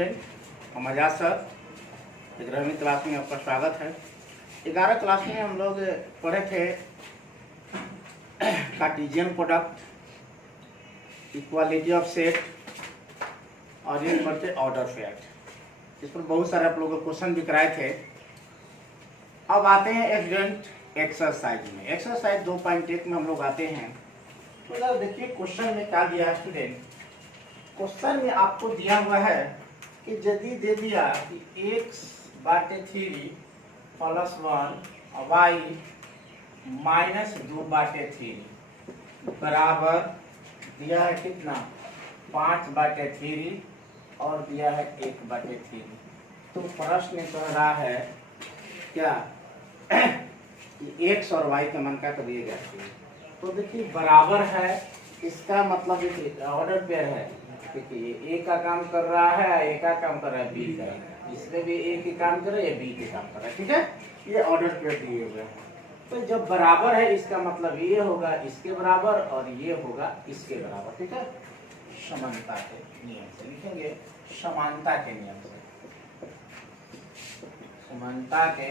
Student, हम आजाद sir 11वीं class में आपका स्वागत है। 11 क्लास में हम लोग पढ़े थे Cartesian product, equality of set और ये पढ़ते ऑर्डर फैक्ट। इस पर बहुत सारे आप लोगों को क्वेश्चन भी कराए थे। अब आते हैं स्टूडेंट एक्सरसाइज में। एक्सरसाइज 2.1 में हम लोग आते हैं। तो देखिए क्वेश्चन में क्या दिया है स्टूडेंट। क्वेश्चन में आपको दिया हुआ है कि यदि दे दिया कि x/3 प्लस 1 y माइनस 2/3 बराबर दिया है कितना 5/3 और दिया है 1/3। तो प्रश्न कह रहा है क्या x और y का मान क्या कर दिया गया। तो देखिए बराबर है, इसका मतलब ऑर्डर पेयर है। देखिए ए का काम कर रहा है, ए का काम कर रहा है बी का, इसमें भी ए के काम कर रहा है, ये बी के काम कर रहा है। ठीक है, ये ऑर्डर पेयर दिए हुए हैं। तो जब बराबर है इसका मतलब ये होगा इसके बराबर और ये होगा इसके बराबर। ठीक है, समानता के नियम से लिखेंगे, समानता के नियम से, समानता के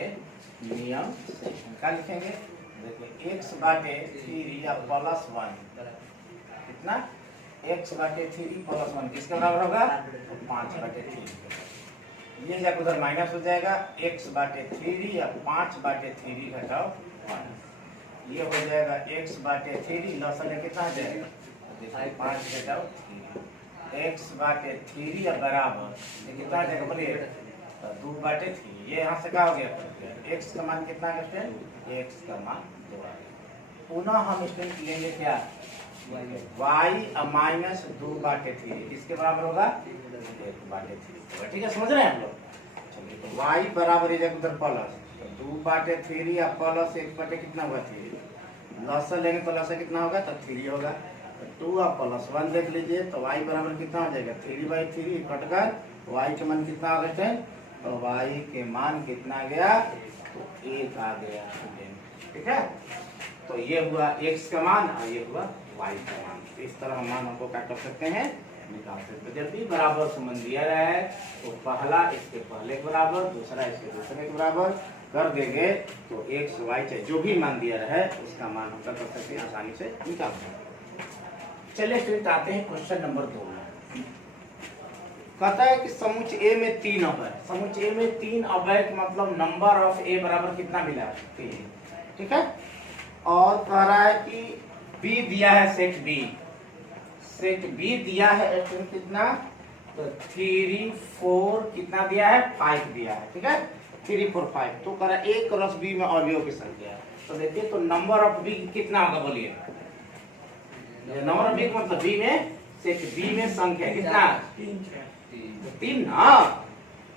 नियम से क्या लिखेंगे। देखिए x/3 या प्लस 1 कितना x/3 प्लस 1 किसके बराबर होगा 5/3। ये जाकर उधर माइनस हो जाएगा, x/3 या 5/3 घटाओ 1। ये हो जाएगा x/3 लसन कितना आ जाएगा 5 घटाओ 3 x/3 या बराबर कितना आ जाएगा बोलिए 2/3। ये यहाँ से क्या हो गया x का मान कितना है, x का मान 2 आ गया। पुनः हम स्टूडेंट लेंगे क्या y माइनस 2/3 किसके बराबर होगा 1/3। ठीक है, समझ रहे हैं हम लोग। चलिए तो y बराबर उधर प्लस 2/3 या प्लस 1 कितना हुआ 3 लस लेंगे तो लस कितना होगा तो 3 होगा। 2 और प्लस 1 देख लीजिए तो y बराबर कितना हो जाएगा 3/3 कटकर y के मान कितना आ गए। तो y के मान कितना गया तो 1 आ गया। ठीक है, तो ये हुआ x का मान और ये हुआ y का मान। इस तरह हम मान हमको क्या कर सकते हैं निकाल सकते हैं। जब भी बराबर संबंध दिया रहा है तो पहला इसके पहले के बराबर, दूसरा इसके दूसरे के बराबर कर देंगे तो x y चाहे जो भी मान दिया रहा है उसका मान हम कर सकते हैं, आसानी से निकाल सकते हैं। चलिए स्टूडेंट आते हैं क्वेश्चन नंबर 2 में। कहता है कि समुच्चय ए में 3 अवयव, समुच्चय ए में 3 अवयव मतलब नंबर ऑफ ए बराबर कितना मिला 3। ठीक है, और कह रहा है कि बी दिया है सेट बी, सेट बी दिया है कितना तो 3 4 कितना दिया है 5 दिया है। ठीक है, 3 4 5। तो कह रहा है ए क्रॉस बी में अवयव की संख्या है। तो देखिए तो नंबर ऑफ बी कितना होगा बोलिए। नंबर ऑफ बी मतलब बी में सेट बी में संख्या कितना 3 ना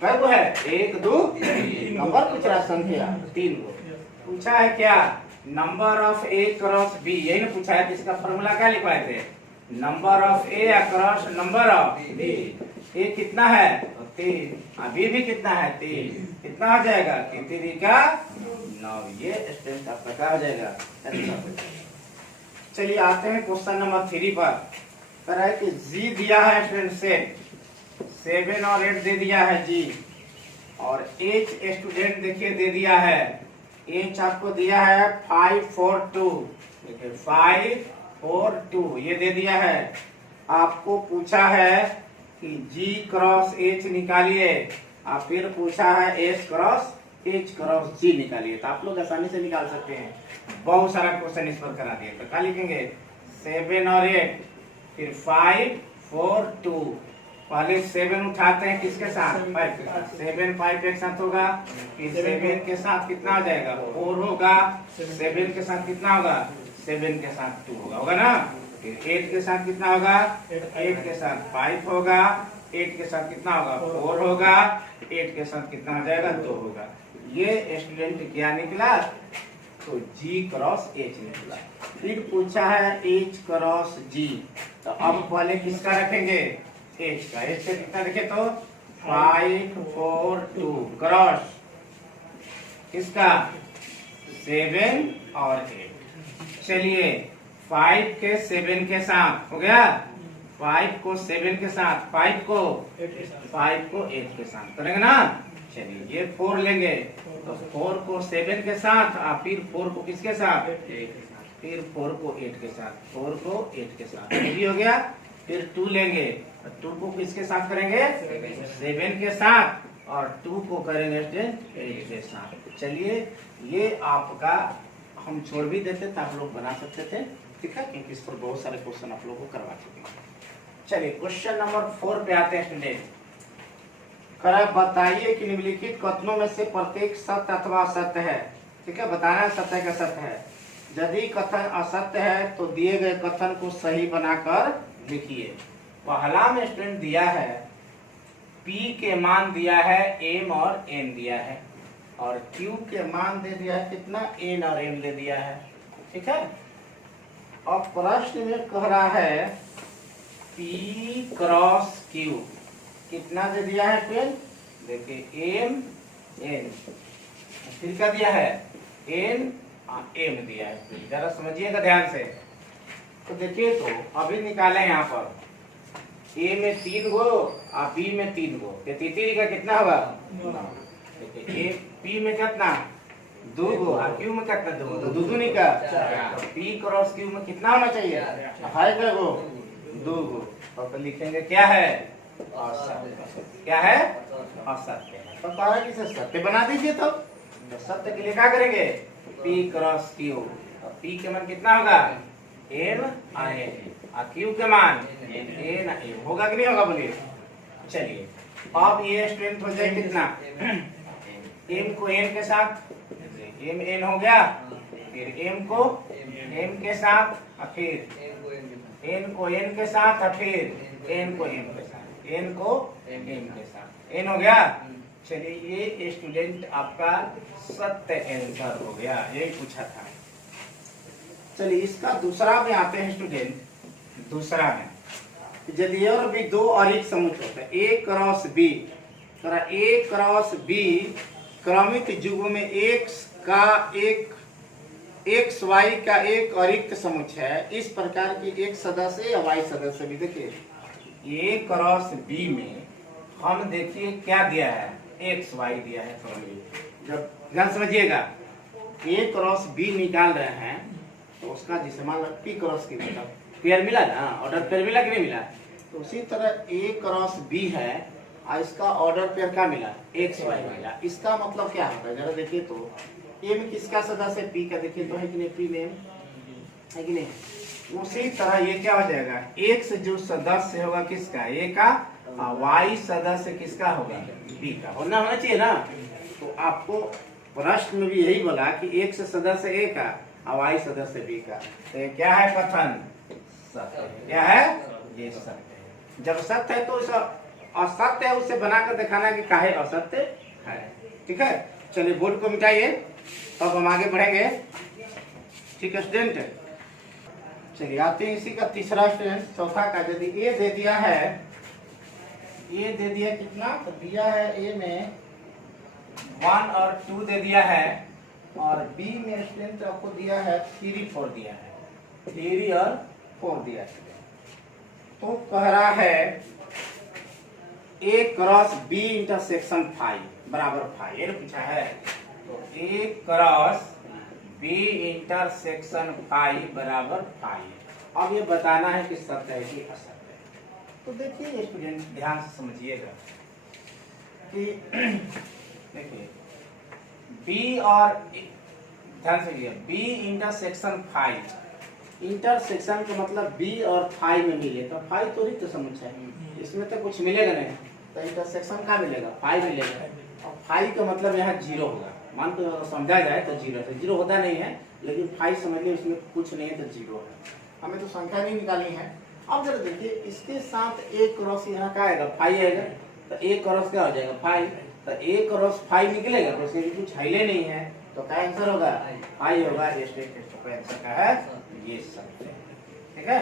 कै गो है 1 2 नंबर पूछ रहा संख्या 3 गो पूछा है। क्या number of A cross B, यही ना पूछा है। इसका फॉर्मूला क्या लिखवाए थे number of A cross number of B. A कितना है 3, बी भी कितना है 3, कितना आ जाएगा 3 का 9। ये स्टेप आपका क्या हो जाएगा। चलिए आते हैं क्वेश्चन नंबर 3 पर। कह रहा है कि जी दिया है स्टूडेंट सेट 7 और 8 दे दिया है जी, और एच स्टूडेंट देखिए दे दिया है एच आपको दिया है 5 4 2। देखिए 5 4 2 ये दे दिया है। आपको पूछा है कि जी क्रॉस एच निकालिए, और फिर पूछा है एस क्रॉस एच क्रॉस जी निकालिए। तो आप लोग आसानी से निकाल सकते हैं, बहुत सारा क्वेश्चन इस पर करा दिए। तो क्या लिखेंगे 7 और 8 फिर 5 4 2। पहले 7 उठाते हैं किसके साथ 5 के साथ, 7 5 एक साथ होगा, फिर 7 के साथ कितना आ जाएगा 4 होगा, 7 के साथ कितना होगा 7 के साथ 2 होगा ना। फिर 8 के साथ कितना होगा 8 के साथ 5 होगा, 8 के साथ कितना होगा 4 होगा, 8 के साथ कितना आ जाएगा 2 होगा। ये स्टूडेंट क्या निकला तो G क्रॉस H निकला। फिर पूछा है H क्रॉस G। तो अब पहले किसका रखेंगे H का। H से कितना देखे तो 5 4 2 क्रॉस किसका 7 और 8। चलिए 5 के 7 के साथ हो गया 5 को 7 के साथ, 5 को 8 के साथ करेंगे ना। चलिए ये 4 लेंगे तो 4 को 7 के साथ और फिर 4 को किसके साथ, फिर 4 को 8 के साथ, 4 को 8 के साथ, ये भी हो गया। फिर 2 लेंगे, 2 को किसके साथ करेंगे, 7 के साथ, और 2 को करेंगे 8 के साथ। चलिए ये आपका हम छोड़ भी देते थे, आप लोग बना सकते थे, ठीक है, क्योंकि इस पर बहुत सारे क्वेश्चन आप लोगों को करवा चुके हैं। चलिए क्वेश्चन नंबर 4 पे आते हैं स्टूडेंट। करा बताइए कि निम्नलिखित कथनों में से प्रत्येक सत्य अथवा असत्य है। ठीक है, बताना है सत्य का सत्य है। यदि कथन असत्य है तो दिए गए कथन को सही बनाकर लिखिए। पहला में स्टूडेंट दिया है P के मान दिया है M और N दिया है, और Q के मान दे दिया है कितना, N और M दे दिया है। ठीक है, अब प्रश्न में कह रहा है P क्रॉस Q कितना दे दिया है फ्रेंड, देखिए M N, फिर क्या दिया है N M दिया है। जरा समझिएगा ध्यान से। तो देखिए तो अभी निकाले यहाँ पर A में 3 गो और B में 3 गो, ये तीसरी का कितना होगा, देखिए P में कितना 2 गो और Q में कितना 2 गो, तो 2 दूनी का P क्रॉस Q में कितना होना चाहिए, है क्या गो, 2 गो। तो लिखेंगे क्या है, असत्य। क्या है, असत्य। तो कहा कि सत्य बना दीजिए। तो सत्य के लिए क्या करेंगे, P क्रॉस Q, P के मान कितना होगा M और N, और Q के मान N और M, होगा कि नहीं होगा बोलिए। चलिए अब ये स्ट्रेंथ हो जाए कितना, M को N के साथ, M N हो गया, फिर M को M के साथ, और फिर N को N के साथ, और फिर N को M के साथ, N को M के साथ, N हो गया। चलिए ये स्टूडेंट आपका सत्य आंसर हो गया, यही पूछा था। चलिए इसका दूसरा में आते हैं स्टूडेंट। दूसरा में यदि और भी 2 अरिक्त समुच्चय होते हैं, A cross B, A cross B क्रमिक युग्म में X का एक XY का एक अरिक्त समुच्चय है, इस प्रकार की एक सदस्य या Y सदस्य भी। देखिए A क्रॉस B में हम देखिए क्या दिया है, XY दिया है क्रमिक। जब ध्यान समझिएगा A क्रॉस B निकाल रहे हैं तो उसका जिसे मान लो P क्रॉस Q मतलब पेयर मिला ना, ऑर्डर पेयर मिला कि नहीं मिला। तो उसी तरह A क्रॉस B है और इसका ऑर्डर पेयर क्या मिला, XY मिला। इसका मतलब क्या होता है, जरा देखिए तो M किसका सदस्य है, P का। देखिए तो है कि नहीं, P में M है कि नहीं। उसी तरह ये क्या हो जाएगा, X जो सदस्य होगा किसका, A का, और Y सदस्य किसका होगा, B का। होना चाहिए ना। तो आपको प्रश्न में भी यही बोला कि X सदस्य A का और Y सदस्य B का। तो ये क्या है कथन, सत्य। क्या है, ये सत्य है। जब सत्य है तो असत्य है उसे बनाकर दिखाना कि काहे असत्य है। ठीक है, चलिए बोर्ड को मिटाइए, अब हम आगे बढ़ेंगे। ठीक है स्टूडेंट, चलिए आते हैं इसी का तीसरा स्टूडेंट, चौथा का। यदि ए दे दिया है, ए दे दिया कितना, तो दिया है ए में 1 और 2 दे दिया है, और बी में स्टूडेंट आपको दिया है 3 4 दिया है, 3 और 4 दिया है। तो कह रहा है A क्रॉस B इंटरसेक्शन 5 बराबर 5, ये पूछा है। तो A क्रॉस B इंटरसेक्शन 5 बराबर 5। अब ये बताना है कि सत्य है कि असत्य है। तो देखिए स्टूडेंट ध्यान से समझिएगा कि देखिए B और ध्यान से B इंटरसेक्शन 5, इंटरसेक्शन का मतलब B और 5 में मिले तो 5 तो रिक्त समुच्चय है, इसमें तो कुछ मिलेगा नहीं, तो इंटरसेक्शन का मिलेगा 5 मिलेगा, और 5 का मतलब यहाँ 0 होगा। मान तो समझा जाए तो 0 है, 0 होता नहीं है, लेकिन 5 समझ लिया उसमें कुछ नहीं है तो 0 है। हमें तो संख्या नहीं निकालनी है। अब जरा देखिए इसके साथ A क्रॉस यहाँ का आएगा 5 आएगा, तो A क्रॉस क्या हो जाएगा 5, तो A क्रॉस 5 निकलेगा, तो उसमें कुछ हाईले नहीं है, तो क्या आंसर होगा 5 होगा। ये स्टेट आंसर का है, ये सत्य है। ठीक है,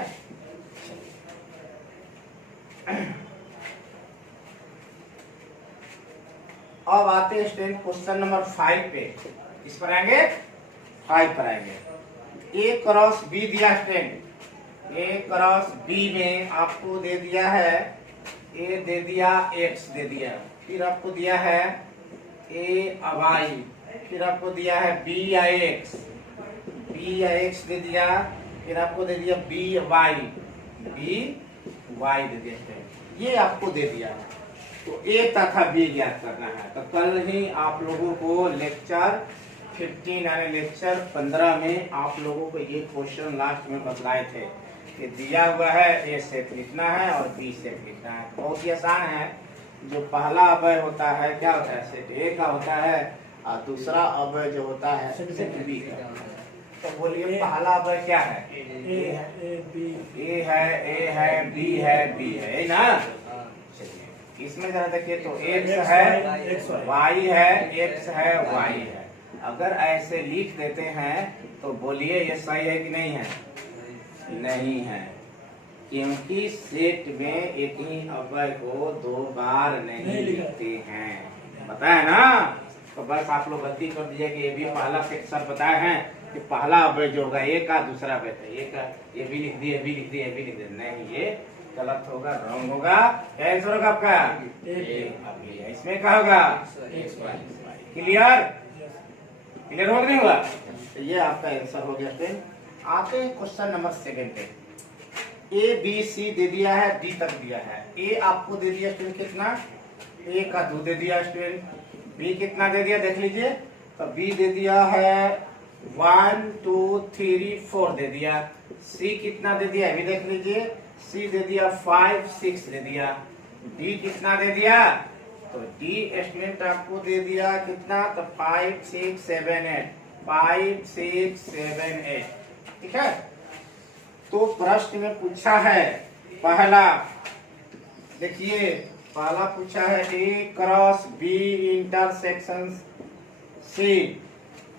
अब आते हैं स्टूडेंट क्वेश्चन नंबर 5 पे। इस पर आएंगे 5 पर आएंगे। A क्रॉस B दिया स्टूडेंट, ए क्रॉस बी में आपको दे दिया है, ए दे दिया एक्स दे दिया, फिर आपको दिया है ए वाई, फिर आपको दिया है बी या एक्स, बी या एक्स दे दिया, फिर आपको दे दिया बी वाई, बी वाई दे दिया, ये आपको दे दिया है। तो ए तथा बी ज्ञात करना है। तो कल ही आप लोगों को लेक्चर 15 यानी लेक्चर 15 में आप लोगों को ये क्वेश्चन लास्ट में बतलाए थे कि दिया हुआ है ए सेट लिखना है और बी सेट लिखना है। बहुत ही आसान है। जो पहला अवयव होता है क्या होता है, सेट ए का होता है, और दूसरा अवयव जो होता है सेट बी का। तो बोलिए पहला अवयव क्या है, ए है बी है ना। चलिए इसमें जरा देखिए, तो एक्स है वाई है, एक्स है वाई है। अगर ऐसे लिख देते हैं तो बोलिए ये सही है कि नहीं है, नहीं है, क्योंकि सेट में एक ही अवयव को दो बार नहीं लिखते हैं, बताया ना। तो बस आप लोग गलती कर दीजिए कि ये भी पहला सेक्शन बताए हैं कि पहला अवयव जो होगा ए का, दूसरा अवयव है ए का, ये भी लिख दिए, भी लिख दिए, भी लिख दिए, नहीं ये गलत होगा, रॉन्ग होगा। क्या आंसर होगा आपका, इसमें क्या होगा, क्लियर, क्लियर हो नहीं हुआ। तो ये आपका आंसर हो गया। फिर आते हैं क्वेश्चन नंबर 7 पे। ए बी सी दे दिया है, डी तक दिया है। ए आपको दे दिया स्टूडेंट कितना, ए का 2 दे दिया स्टूडेंट, बी कितना दे दिया देख लीजिए। तो बी दे दिया है 1 2 3 4 दे दिया। सी कितना दे दिया अभी देख लीजिए, सी दे दिया 5 6 दे दिया। डी कितना दे दिया, तो डी स्टूडेंट आपको दे दिया कितना, तो 5 6 7 8, 5 6 7 8, ठीक है। तो प्रश्न में पूछा है पहला, देखिए पहला पूछा है ए क्रॉस बी इंटरसेक्शन सी।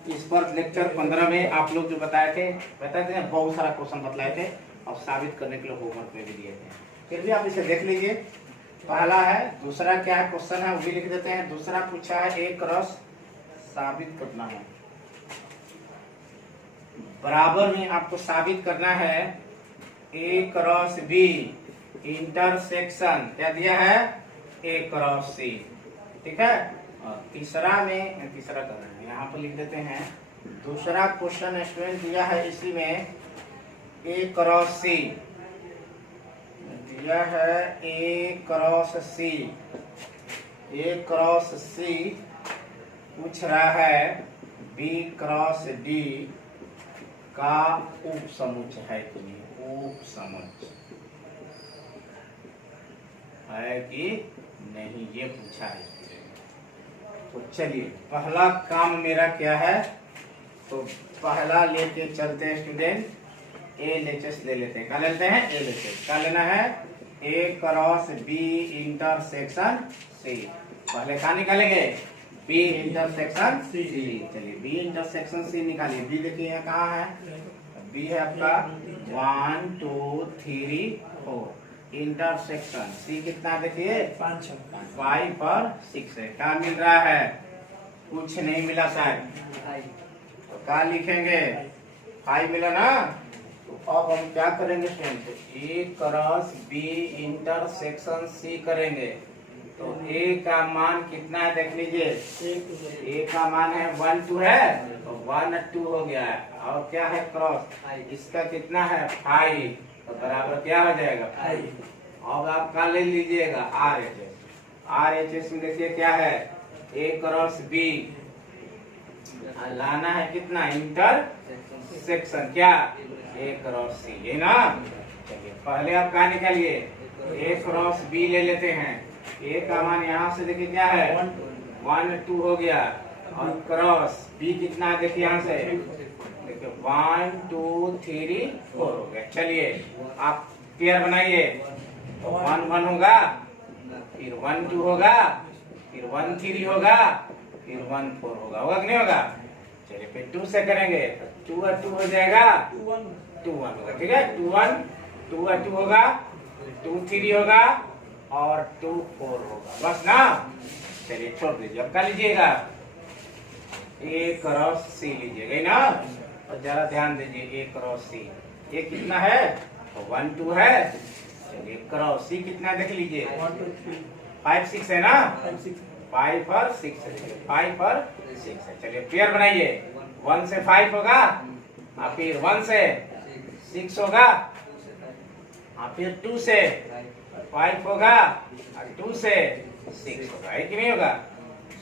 इस पर लेक्चर 15 में आप लोग जो बताए थे बहुत सारा क्वेश्चन बतलाए थे और साबित करने के लिए होमवर्क में भी दिए थे। फिर भी आप इसे देख लीजिए, पहला है, दूसरा क्या है क्वेश्चन है वो भी लिख देते हैं। दूसरा पूछा है ए क्रॉस साबित करना है, बराबर में आपको साबित करना है ए क्रॉस बी इंटरसेक्शन क्या दिया है, ए क्रॉस सी, ठीक है। और तीसरा में, तीसरा करना है यहाँ पर लिख देते हैं। दूसरा क्वेश्चन स्टूडेंट दिया है इसी में ए क्रॉस सी दिया है, ए क्रॉस सी, ए क्रॉस सी पूछ रहा है बी क्रॉस डी का उप समुच्चय है कि नहीं, उप समुच्चय है कि नहीं ये पूछा है। तो चलिए पहला काम मेरा क्या है, तो पहला लेके चलते हैं स्टूडेंट, ए लेचेस ले लेते हैं। क्या लेते हैं, ए लेचेस। क्या लेना है, ए क्रॉस बी इंटरसेक्शन सी। पहले क्या निकालेंगे, बी इंटरसेक्शन सी। चलिए बी इंटरसेक्शन सी निकालिए। बी देखिए यहाँ कहाँ है, बी है आपका 1 2 3 4, इंटरसेक्शन सी कितना देखिए 5 और 6 है। क्या मिल रहा है, कुछ नहीं मिला शायद, तो क्या लिखेंगे 5 मिला ना। तो अब हम क्या करेंगे स्टूडेंट, ए क्रॉस बी इंटरसेक्शन सी करेंगे। तो ए का मान कितना है देख लीजिए, ए का मान है 1 2 है, तो 1 2 हो गया है। और क्या है क्रॉस, इसका कितना है 5, तो बराबर क्या हो जाएगा 5। अब आप क्या ले लीजिएगा R H S. R H S में देखिए क्या है, ए क्रॉस बी लाना है कितना, इंटर सेक्शन क्या, ए क्रॉस सी, है ना। चलिए पहले आप क्या निकालिए, ए क्रॉस बी ले लेते हैं। ए का मान यहाँ से देखिए क्या है 1 2 हो गया, और क्रॉस बी कितना देखिए यहाँ से देखिए 1 2 3 4 हो गया। चलिए आप पेयर बनाइए, तो 1 1 होगा, फिर 1 2 होगा, फिर 1 3 होगा, फिर 1 4 होगा, होगा कि नहीं होगा। चलिए फिर 2 से करेंगे, 2 और 2 हो जाएगा 2 1 होगा, ठीक है। 2 1 2 और 2 होगा, 2 3 होगा और 2 4 होगा, बस ना। चलिए छोड़ दीजिए, अब क्या लीजिएगा, ए क्रॉस सी लीजिएगा ना। और जरा ध्यान दीजिए, ए क्रॉस सी, ये कितना है तो 1 2 है। चलिए क्रॉस सी कितना देख लीजिए, 5 6 है ना, 5 और 6 है, 5 और 6 है। चलिए पेयर बनाइए, 1 से 5 होगा और फिर 1 से 6 होगा और फिर 2 से 5 होगा और 2 से 6 होगा, है कि नहीं होगा।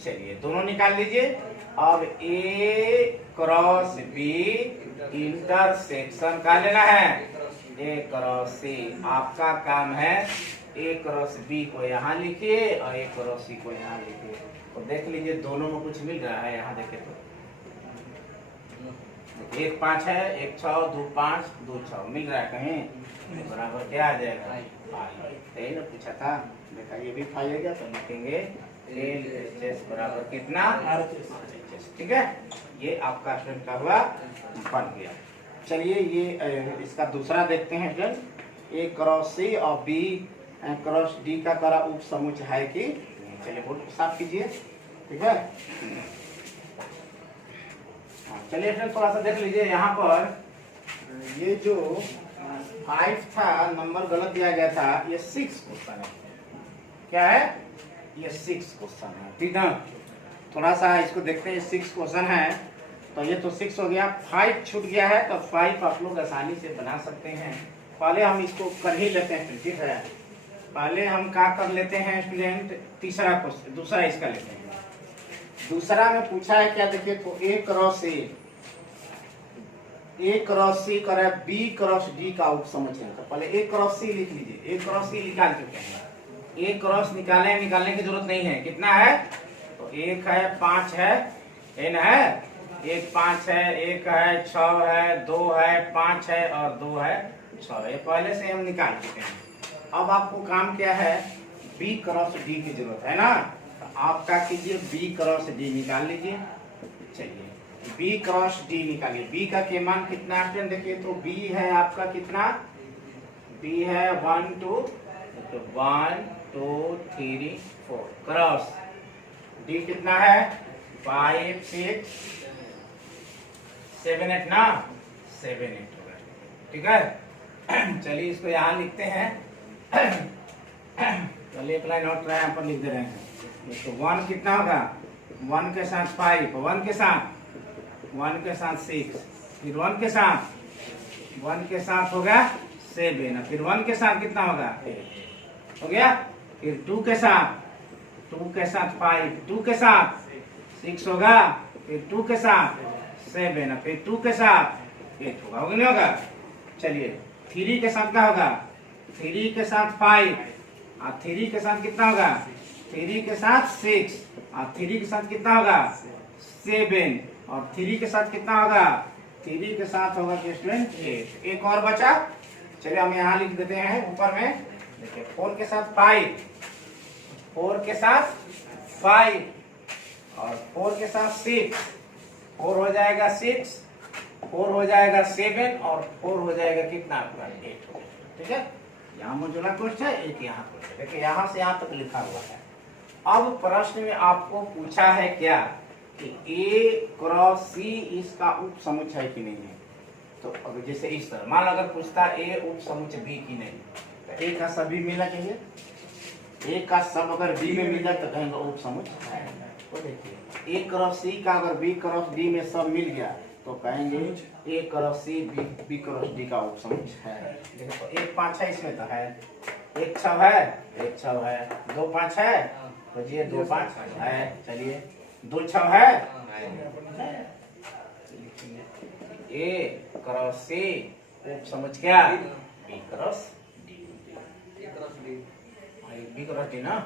चलिए दोनों निकाल लीजिए। अब ए क्रॉस बी इंटरसेक्शन का लेना है, ए क्रॉस सी। आपका काम है ए क्रॉस बी को यहाँ लिखिए और ए क्रॉस सी को यहाँ लिखिए। तो देख लीजिए दोनों में कुछ मिल रहा है, यहाँ देखे तो 1 5 है, 1 6 2 5 2 6 मिल रहा है कहीं, बराबर क्या आ जाएगा, यही ना पूछा था। देखा ये भी 5 है, तो लिखेंगे LHS बराबर कितना, ठीक है। ये आपका स्टूडेंट का हुआ बन गया। चलिए ये इसका दूसरा देखते हैं स्टूडेंट, ए क्रॉस सी और बी क्रॉस डी का करा उप समुच्चय है कि। चलिए बोर्ड को साफ कीजिए, ठीक है। चलिए फ्रेंड थोड़ा सा देख लीजिए, यहाँ पर ये जो 5 था नंबर गलत दिया गया था, ये 6 क्वेश्चन है। क्या है ये, 6 क्वेश्चन है, ठीक है। थोड़ा सा इसको देखते हैं, 6 क्वेश्चन है तो ये तो 6 हो गया, 5 छूट गया है तो 5 आप लोग आसानी से बना सकते हैं। पहले हम इसको कर ही लेते हैं, ठीक है। पहले हम क्या कर लेते हैं स्टूडेंट, तीसरा क्वेश्चन दूसरा इसका लेते हैं। दूसरा में पूछा है क्या, देखिए तो ए क्रॉस सी करे बी क्रॉस डी का उप समुच्चय है। तो पहले ए क्रॉस सी लिख लीजिए, ए क्रॉस सी निकाल चुके हैं। ए क्रॉस निकालने की जरूरत नहीं है, कितना है तो 1 है 5 है, एन है 1 5 है, 1 है 6 है, 2 है 5 है और 2 है 6 है, पहले से हम निकाल चुके हैं। अब आपको काम क्या है, बी क्रॉस डी की जरूरत है ना, तो आप क्या कीजिए बी क्रॉस डी निकाल लीजिए। चलिए बी क्रॉस डी निकालिए, बी का के मान कितना है देखिए, तो बी है आपका कितना, बी है 1 2 3 4 क्रॉस डी कितना है 5 6 7 8 ना, 7 8 होगा, ठीक है। चलिए इसको यहाँ लिखते हैं। चलिए एक लाइन और यहाँ पर लिख दे रहे हैं। तो 1 कितना होगा, 1 के साथ 5, 1 के साथ 6, फिर 1 के साथ होगा 7, फिर 1 के साथ कितना होगा 8 हो गया, फिर 2 के साथ 5, 2 के साथ 6 होगा, फिर 2 के साथ 7, फिर 2 के साथ 8 होगा, होगा नहीं होगा। चलिए 3 के साथ क्या होगा, 3 के साथ 5 और 3 के साथ कितना होगा, 3 के साथ 6 और 3 के साथ कितना होगा 7 और 3 के साथ कितना होगा, 3 के साथ होगा स्टूडेंट 8। एक और बचा, चलिए हम यहाँ लिख देते हैं ऊपर में, देखिए 4 के साथ 5, 4 के साथ 5 और 4 के साथ 6, 4 हो जाएगा 6, 4 हो जाएगा 7 और 4 हो जाएगा कितना आपका 8 हो, ठीक है। यहाँ मोजुला क्वेश्चन है, एक यहाँ क्वेश्चन, देखिए यहाँ से यहाँ तक लिखा हुआ है। अब प्रश्न में आपको पूछा है क्या कि ए क्रॉस सी इसका उप समुच्चय है कि नहीं है। तो अगर जैसे इस तरह मान अगर पूछता ए उप समुच्चय बी की नहीं, तो ए का सभी मिलना चाहिए, ए का सब अगर बी में मिल जाए तो कहेंगे उप समुच्चय है। तो देखिए ए क्रॉस सी का अगर बी क्रॉस डी में सब मिल गया तो कहेंगे A cross C B cross D का उप समुच्चय है। देखो तो 1 5 है, इसमें तो है 1 6 है, 1 6 है, 2 5 है, तो ये 2 5 है। चलिए 2 6 है, ए क्रॉस सी उप समुच्चय क्या B cross D, B cross D ना,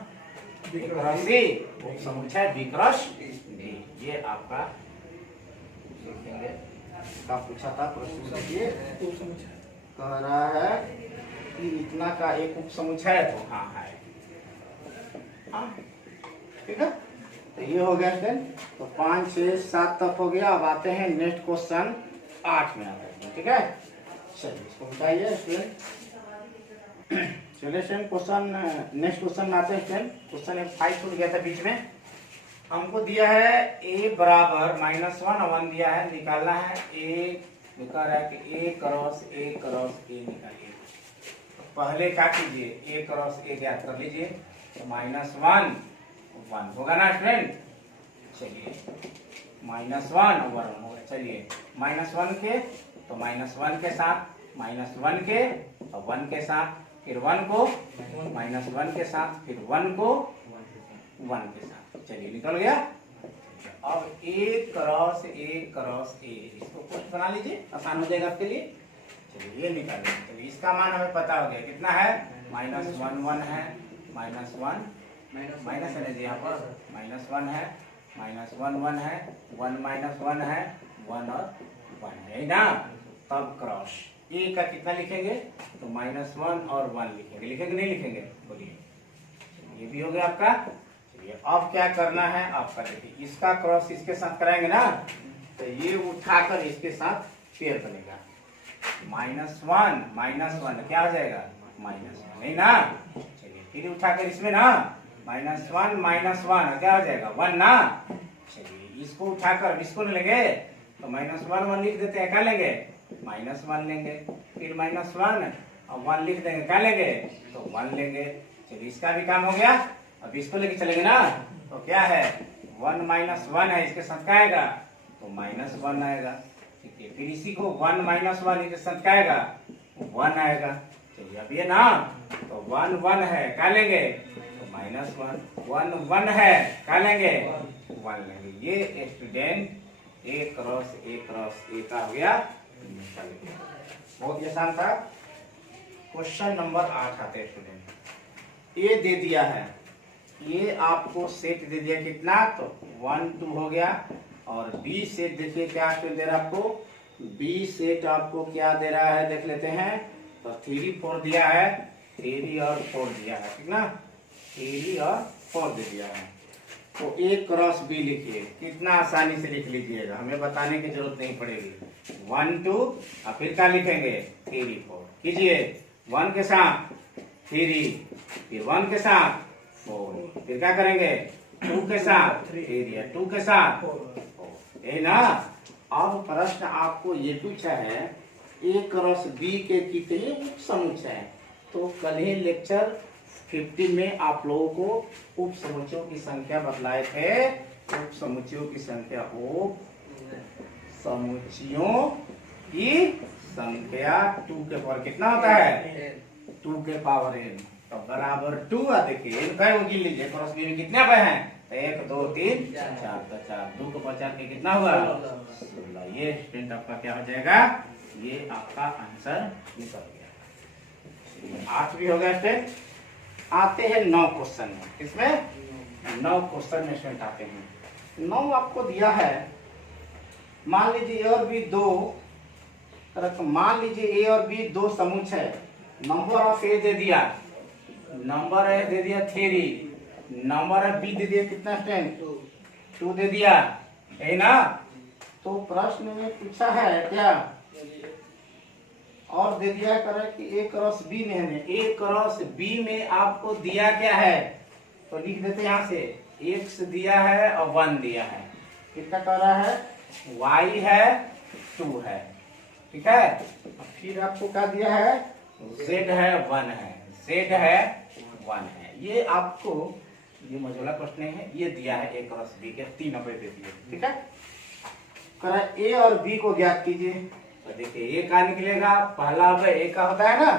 बी क्रॉस सी उप समुच्चय बी क्रॉस डी। ये आपका लिखेंगे का पूछा था प्रश्न, ये कह रहा है कि इतना का एक उप समुच्चय है, तो हाँ है, हाँ ठीक है। तो ये हो गया स्टूडेंट, तो 5 6 7 तक हो गया। अब आते हैं नेक्स्ट क्वेश्चन 8 में आते हैं, ठीक है। चलिए इसको बताइए स्टूडेंट। चलिए स्टूडेंट क्वेश्चन नेक्स्ट क्वेश्चन में आते हैं स्टूडेंट। क्वेश्चन 5 छूट गया था बीच में। हमको दिया है a बराबर -1 और 1 दिया है, निकालना है a, लिखा रहा है कि a क्रॉस a निकालिए। पहले क्या कीजिए, ए क्रॉस ए ज्ञात कर लीजिए, तो -1 1 होगा ना स्टूडेंट। चलिए -1 और 1 होगा। चलिए -1 के तो -1 के साथ, -1 के और 1 के साथ, फिर 1 को -1 के साथ, फिर 1 को 1 के साथ। चलिए निकल गया। अब ए क्रॉस ए, इसको कुछ बना लीजिए, आसान हो जाएगा आपके लिए। चलिए ये निकालिए। चलिए इसका मान हमें पता हो गया, कितना है, -1 1 है, -1 माइनस है जी, यहाँ पर -1 है, -1 1 है, 1 -1 है, 1 और 1 है ना। तब क्रॉस ए का कितना लिखेंगे, तो -1 और 1 लिखेंगे। लिखेंगे नहीं लिखेंगे, बोलिए। ये भी हो गया आपका। चलिए अब क्या करना है आपका, देखिए इसका क्रॉस इसके साथ कराएंगे ना, तो ये उठाकर इसके साथ पेयर बनेगा। -1 क्या हो जाएगा, -1 नहीं ना। चलिए फिर उठाकर इसमें ना -1 क्या हो जाएगा, 1 ना। चलिए इसको उठाकर इसको न लेंगे, तो -1 लिख देते हैं, क्या लेंगे, -1 लेंगे। फिर -1 और 1 लिख देंगे, क्या लेंगे, तो 1 लेंगे। चलिए इसका भी काम हो गया। अब इसको लेके चलेंगे ना, तो क्या है, 1 -1 है, इसके साथ क्या आएगा, तो -1 आएगा। ठीक है, फिर इसी को 1 -1 इसके साथ क्या आएगा, 1 आएगा। चलिए अब ये ना, तो 1 1 है, क्या लेंगे, तो -1 1 1 है, क्या लेंगे, 1 लेंगे। ये स्टूडेंट ए क्रॉस ए का हो गया। बहुत ही आसान था। क्वेश्चन नंबर 8 आते हैं स्टूडेंट। ए दे दिया है, ये आपको सेट दे दिया कितना, तो 1 2 हो गया। और बी सेट देखिए क्या दे रहा है आपको, बी सेट आपको क्या दे रहा है देख लेते हैं। तो 3 4 दिया है, 3 और 4 दिया है, ठीक ना, 3 और 4 दे दिया है। तो ए क्रॉस बी लिखिए, कितना आसानी से लिख लीजिएगा, हमें बताने की जरूरत नहीं पड़ेगी। 1 2 और फिर क्या लिखेंगे, 3 4 कीजिए। 1 के साथ 3, फिर 1 के साथ 4, फिर क्या करेंगे, 2 के साथ 3, 2 के साथ 4, है ना। अब प्रश्न आपको ये पूछा है, ए क्रॉस बी के कितने उप समुच्चय हैं। तो कल ही लेक्चर 15 में आप लोगों को उप समुच्चयों की संख्या बतलाए थे। उप समुच्चयों की संख्या, उप समुच्चयों की संख्या 2 के पावर कितना होता है, 2 के पावर n, तो बराबर 2। देखिए इनका गिन लीजिए, क्रॉस बी में कितने पे हैं, 1 2 3 4, तो 4 2 को 5 के कितना हुआ, 16। ये स्टूडेंट आपका क्या हो जाएगा, ये आपका आंसर निकल गया। 8 भी हो गया स्टूडेंट। आते हैं 9 क्वेश्चन में, इसमें 9 क्वेश्चन में स्टूडेंट आते हैं। 9 आपको दिया है, मान लीजिए ए और बी 2, मान लीजिए ए और बी 2 समुच्चय, नंबर ऑफ ए दे दिया, नंबर ए दे दिया 3, नंबर ऑफ बी दे दिया कितना स्टूडेंट, 2 दे दिया, है ना। तो प्रश्न में पूछा है क्या, और दे दिया करे कि ए क्रॉस बी में है, ए क्रॉस बी में आपको दिया क्या है, तो लिख देते हैं यहाँ से, x दिया है और 1 दिया है, कितना कह रहा है, y है 2 है, ठीक है। फिर आपको क्या दिया है, z है 1 है, z है 1 है। ये आपको ये मझोला प्रश्न है, ये दिया है ए क्रॉस बी के 3 नंबर दे दिए, ठीक है। करा ए और बी को ज्ञात कीजिए, तो देखिए ए का निकलेगा, पहला अब ए का होता है ना,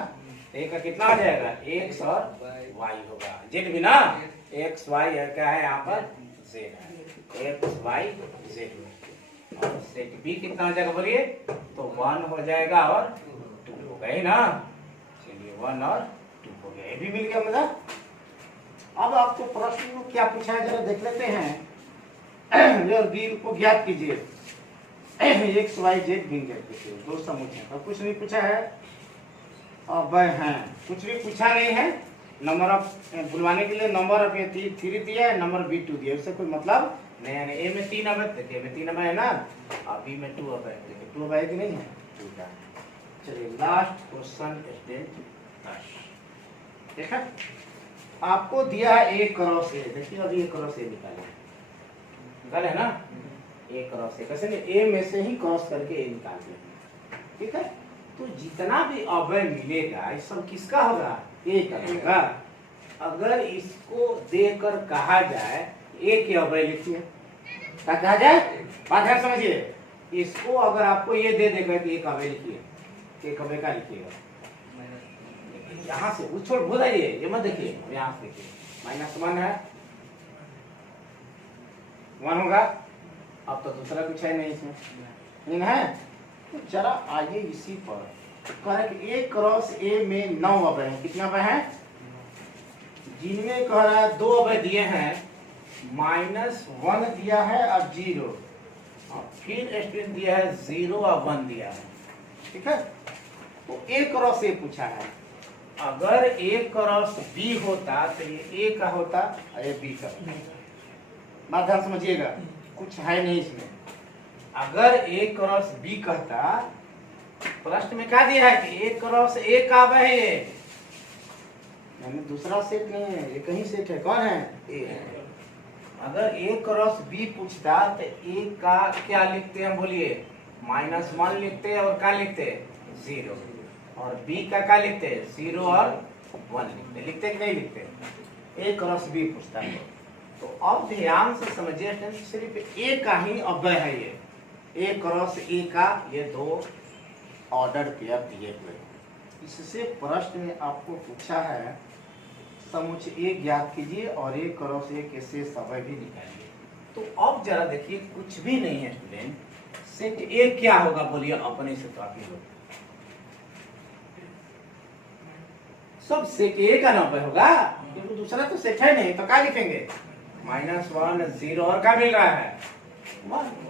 ए का कितना हो जाएगा, x और y होगा, z भी ना, x y है, क्या है यहाँ पर z है, x y z में, और सेट b कितना हो जाएगा बोलिए, तो 1 हो जाएगा और 2 हो गए ना। चलिए 1 और 2 हो गया, ये भी मिल गया मतलब। अब आपको प्रश्न में क्या पूछा है जरा देख लेते हैं। और बी को ज्ञात कीजिए, एक्स वाई जेड भिन्न करके 2 समुच्चय, तो कुछ नहीं पूछा है। अब है कुछ भी पूछा नहीं है, नंबर ऑफ बुलवाने के लिए नंबर ऑफ ए 3 दिया है, नंबर बी 2 दिया है, उससे कोई मतलब नहीं है। ए में 3 अब है, देखिए में 3 अब है ना, और बी में 2 अब है, देखिए 2 अब है कि नहीं है, 2 का। चलिए लास्ट क्वेश्चन स्टूडेंट 10, देखा आपको दिया है ए क्रॉस ए, देखिए अभी ए क्रॉस ए निकाले है ना, ए क्रॉस ए कैसे, ए में से ही क्रॉस करके ए निकाल दिया, ठीक है। तो जितना भी अवयव मिलेगा ये सब किसका होगा? ए का होगा। अगर इसको देकर कहा जाए ए के अवयव लिखिए, क्या कहा जाए? बात ध्यान समझिए। इसको अगर आपको ये दे देगा कि एक अवयव लिखिए, एक अवयव का लिखिएगा, यहाँ से वो छोड़ भूल जाइए, ये मत देखिए, यहाँ से देखिए -1 है, 1 होगा। अब तो दूसरा कुछ है नहीं इसमें, नहीं है। तो जरा आइए इसी पर कह कि ए क्रॉस ए में 9 अवयव हैं। कितने अवयव हैं? जिनमें कह रहा है 2 अवयव दिए हैं, -1 दिया है और 0, और फिर स्टूडेंट दिया है 0 और 1 दिया है। ठीक है, तो ए क्रॉस ए पूछा है। अगर ए क्रॉस बी होता तो ये ए का होता और ये बी का होता। बात ध्यान समझिएगा, कुछ है नहीं इसमें। अगर ए क्रॉस बी कहता, प्रश्न में क्या दिया है कि ए क्रॉस ए का अवयव है, यानी दूसरा सेट नहीं है, ये कहीं सेट है। कौन है? ए है। अगर ए क्रॉस बी पूछता तो ए का क्या लिखते हैं? बोलिए, -1 लिखते और क्या लिखते? 0। और बी का क्या लिखते? 0 और 1 लिखते। लिखते कि नहीं लिखते? ए क्रॉस बी पूछता है। तो अब ध्यान से समझिए, सिर्फ ए का ही अवयव है ये, ए क्रॉस ए का ये 2 ऑर्डर पेयर दिए हुए। इससे प्रश्न में आपको पूछा है समुच्चय ए ज्ञात कीजिए और ए क्रॉस ए के शेष अवयव भी निकालिए। तो अब जरा देखिए, कुछ भी नहीं है स्टूडेंट, सेट ए क्या होगा? बोलिए अपने से, तो आप ही लोग सब सेट ए का नाम होगा, क्योंकि दूसरा तो सेट है नहीं, तो क्या लिखेंगे? -1 0 और क्या मिल रहा है? 1।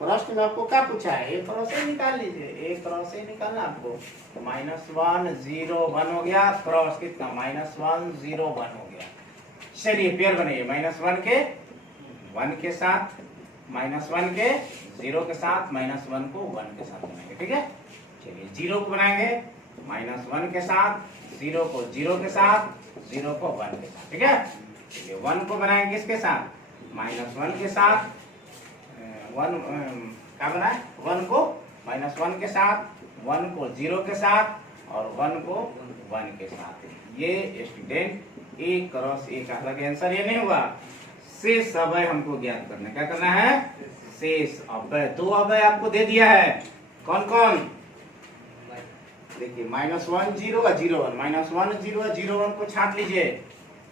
प्रश्न में आपको क्या पूछा है? ए क्रॉस ए निकाल लीजिए, ए क्रॉस ए निकालना आपको। तो -1 0 1 हो गया, क्रॉस कितना? -1 0 1 हो गया। चलिए पेयर बनाइए, -1 के 1 के साथ, -1 के 0 के साथ, -1 को 1 के साथ बनाएंगे। ठीक है, चलिए 0 को बनाएंगे -1 के साथ, 0 को 0 के साथ, 0 को 1 के साथ। ठीक है, चलिए 1 को बनाएंगे किसके साथ? -1 के साथ। 1 क्या बनाए? 1 को -1 के साथ, 1 को 0 के साथ और 1 को 1 के साथ। ये स्टूडेंट ए क्रॉस ए का आंसर ये नहीं हुआ। शेष अवयव हमको ज्ञात करना, क्या करना है? शेष अवयव। 2 अवयव आपको दे दिया है, कौन कौन? देखिए -1 0 और 0 1, -1 0 और 0 1 को छांट लीजिए,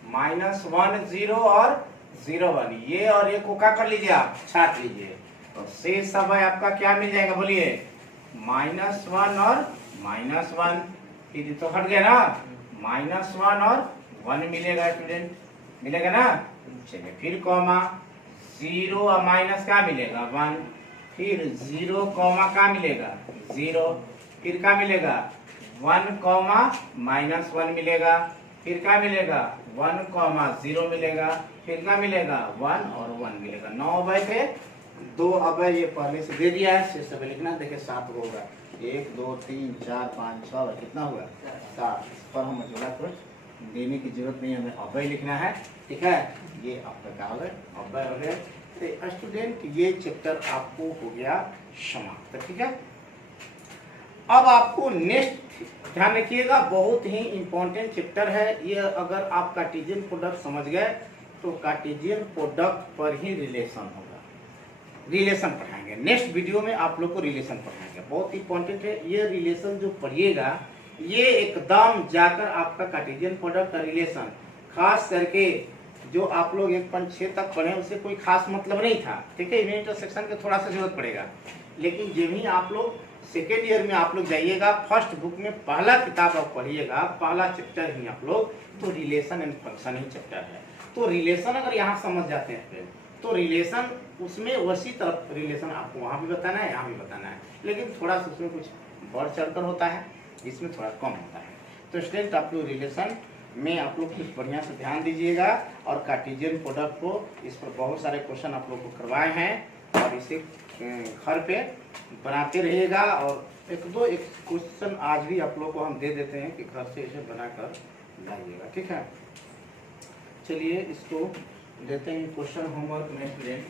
-1 0 और 0 1, ये और ये को क्या कर लीजिए आप? छांट लीजिए। तो शेष अवयव आपका क्या मिल जाएगा? बोलिए, -1 और -1, फिर तो हट गया ना, -1 और 1 मिलेगा स्टूडेंट, मिलेगा ना। चलिए फिर कॉमा, 0 और माइनस क्या मिलेगा? 1, फिर 0 कॉमा क्या मिलेगा? 0, फिर क्या मिलेगा? 1 कॉमा -1 मिलेगा, फिर क्या मिलेगा? 1 कॉमा 0 मिलेगा, फिर क्या मिलेगा? 1 और 1 मिलेगा। 9 अवयव थे, 2 अवयव ये पहले से दे दिया है, शेष अवयव लिखना। देखिए 7 होगा, 1 2 3 4 5 6, कितना हुआ? 7। इस पर हम जोड़ा कुछ देने की जरूरत नहीं, हमें अवयव लिखना है। ठीक है, ये आपका क्या होगा? अवयव हो गया। तो स्टूडेंट ये चैप्टर आपको हो गया समाप्त। ठीक है, अब आपको नेक्स्ट ध्यान रखिएगा, बहुत ही इंपॉर्टेंट चैप्टर है ये। अगर आप कार्टेशियन प्रोडक्ट समझ गए तो कार्टेशियन प्रोडक्ट पर ही रिलेशन होगा, रिलेशन पढ़ाएंगे। नेक्स्ट वीडियो में आप लोग को रिलेशन पढ़ाएंगे, बहुत इंपॉर्टेंट है ये रिलेशन। जो पढ़िएगा ये एकदम जाकर आपका कार्टेशियन प्रोडक्ट का रिलेशन, खास करके जो आप लोग 1.6 तक पढ़े उससे कोई खास मतलब नहीं था। ठीक है, इन्हें इंटरसेक्शन का थोड़ा सा जरूरत पड़ेगा, लेकिन जब भी आप लोग सेकेंड ईयर में आप लोग जाइएगा, फर्स्ट बुक में पहला किताब आप पढ़िएगा, पहला चैप्टर ही आप लोग, तो relation and function he chapter है। तो रिलेशन अगर यहाँ समझ जाते हैं तो रिलेशन उसमें उसी तरफ रिलेशन आपको वहाँ भी बताना है, यहाँ भी बताना है, लेकिन थोड़ा सा उसमें कुछ बढ़ चढ़कर होता है, इसमें थोड़ा कम होता है। तो स्टूडेंट आप लोग रिलेशन में आप लोग कुछ बढ़िया से ध्यान दीजिएगा, और कार्टेशियन प्रोडक्ट को इस पर बहुत सारे क्वेश्चन आप लोग को करवाए हैं, और इसे घर पे बनाते रहिएगा। और एक क्वेश्चन आज भी आप लोग को हम दे देते हैं कि घर से इसे बनाकर लाइएगा। ठीक है, चलिए इसको देते हैं क्वेश्चन होमवर्क में स्टूडेंट।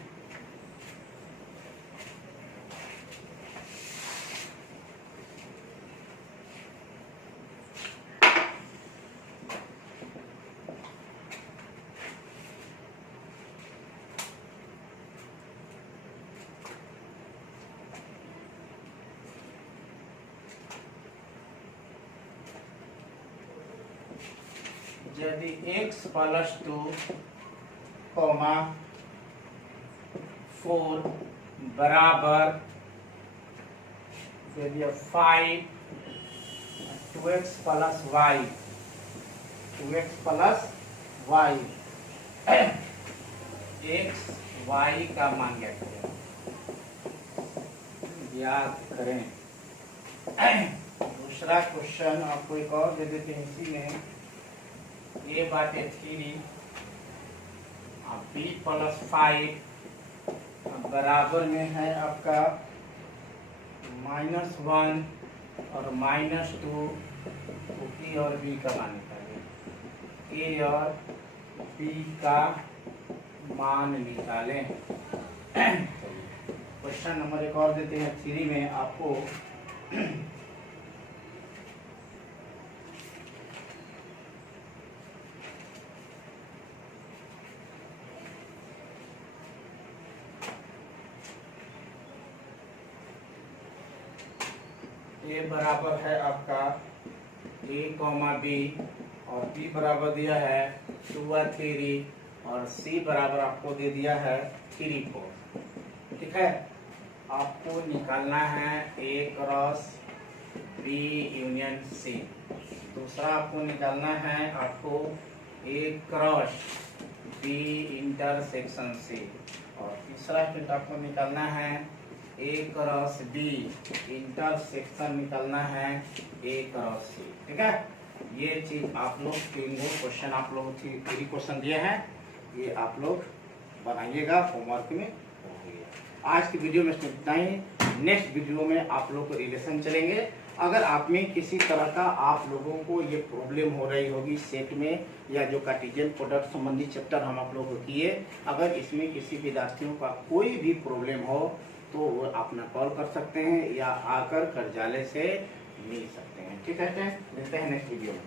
यदि x प्लस 2 कॉमा 4 बराबर यदि 5 2x plus y 2x plus y x y का मान ज्ञात करें, याद करें। दूसरा क्वेश्चन आपको एक और दे देते हैं इसी में, a बाटे 3 b प्लस 5 बराबर में है आपका -1 और -2, a और b का मान निकालें, a और b का मान निकालें। क्वेश्चन नंबर एक और देते हैं 3 में आपको। a बराबर है आपका a, b और b बराबर दिया है 2 और 3 और c बराबर आपको दे दिया है 3, 4। ठीक है, आपको निकालना है a cross b union c। दूसरा आपको निकालना है आपको a cross b intersection c। और तीसरा फिर आपको निकालना है a क्रॉस b इंटरसेक्शन निकालना है a क्रॉस c। ठीक है, ये चीज आप लोग तीनों क्वेश्चन आप लोग 3 क्वेश्चन दिए हैं, ये आप लोग बनाइएगा, होमवर्क में होगा। आज की वीडियो में इतना ही। नेक्स्ट वीडियो में आप लोग को रिलेशन चलेंगे। अगर आप में किसी तरह का आप लोगों को ये प्रॉब्लम हो रही होगी सेट में, या जो कार्टेशियन प्रोडक्ट संबंधी चैप्टर हम आप लोग को किए, अगर इसमें किसी विद्यार्थियों का कोई भी प्रॉब्लम हो तो वो अपना कॉल कर सकते हैं या आकर कार्यालय से मिल सकते हैं। ठीक है, मिलते हैं नेक्स्ट वीडियो में।